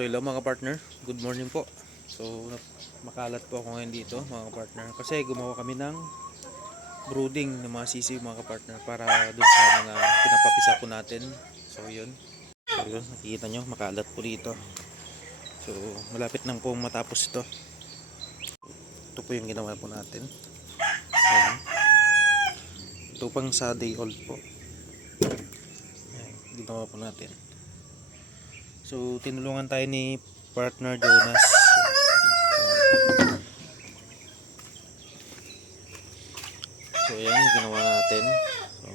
So hello mga partner, good morning po. So makalat po ako ngayon dito mga partner kasi gumawa kami ng brooding ng mga sisiw mga partner para dun sa mga pinapapisa po natin. So yun, nakikita nyo makalat po dito. So malapit nang po matapos ito. Ito po yung ginawa po natin. Ayan. Ito pang sa day old po. Ayan, ginawa po natin. So tinulungan tayo ni partner Jonas. So ayan, ginawa natin. So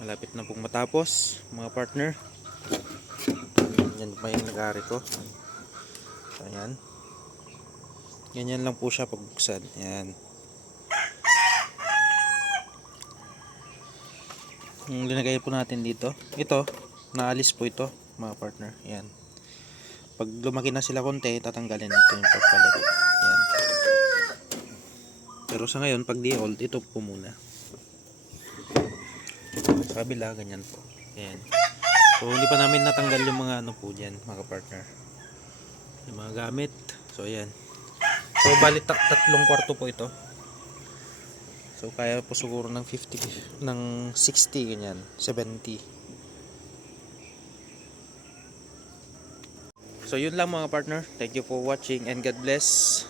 malapit na pong matapos mga partner. Yan pa yung nag-ari ko. So ayan. Ganyan lang po siya pagbuksan. Ayan. Yung linagay po natin dito. Ito, naalis po ito mga partner. Ayan. Pag lumaki na sila konti, tatanggalin natin yung pagpalit. Ayan. Pero sa ngayon, pag di old, ito po muna. Sa kabila, ganyan po. Ayan. So, hindi pa namin natanggal yung mga ano po dyan, mga partner. Yung mga gamit. So, ayan. So, bali tatlong kwarto po ito. So, kaya po siguro ng 50, ng 60, ganyan. 70. So, yun lang mga partner. Thank you for watching and God bless.